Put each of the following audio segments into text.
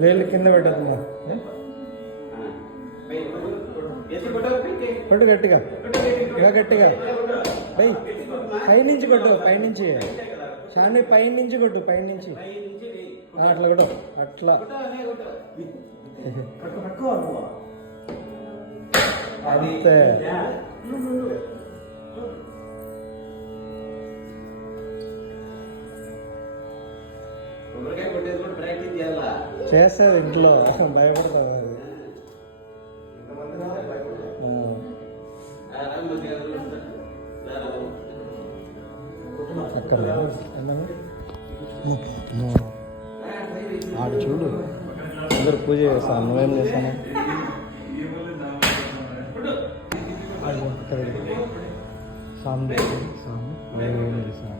లేళ్ళు కింద పెట్టదమ్మా కొట్టు గట్టిగా. ఇంకా గట్టిగా. పై పైనుంచి కొట్టు పైనుంచి. షాని పైనుంచి కొట్టు పైనుంచి. అట్లా కొట్టు అట్లా. అంతే. చేస్తుంది ఇంట్లో భయపడుతుంది అది అక్కడ. ఆడు చూడు. అందరు పూజ చేస్తాను నువ్వేం చేస్తాను. స్వామి స్వామి నువ్వేం చేస్తాను.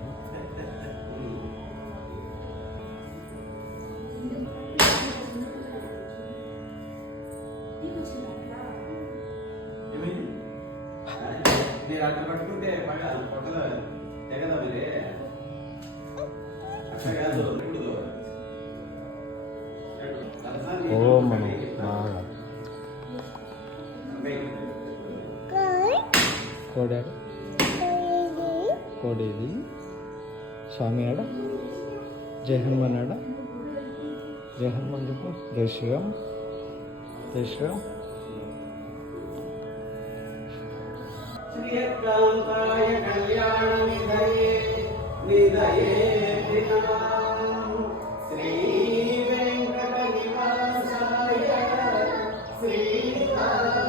మీరు అట్లా పట్టుకుంటే పగ పొట్టలో తెగదా మరి అట్లా కాదు ఓం కోడాడు కోడేది? స్వామి ఆడ? జై హనుమాన్ ఆడ? జై హనుమాన్ చెప్పు. జై శ్రీరామ్. జై శ్రీరామ్. శ్రీయకాంతాయ కళ్యాణ నిధయే నిధయే శ్రీ వెంకట నివాసాయ శ్రీనివాసాయ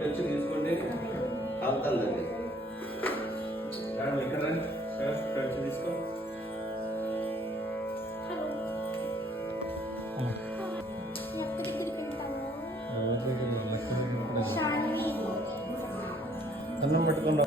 కాలం తీసుకోండి. ఇటు వచ్చి తీసుకోండి అవుతుందండి తీసుకో. అన్నం పెట్టుకుంటా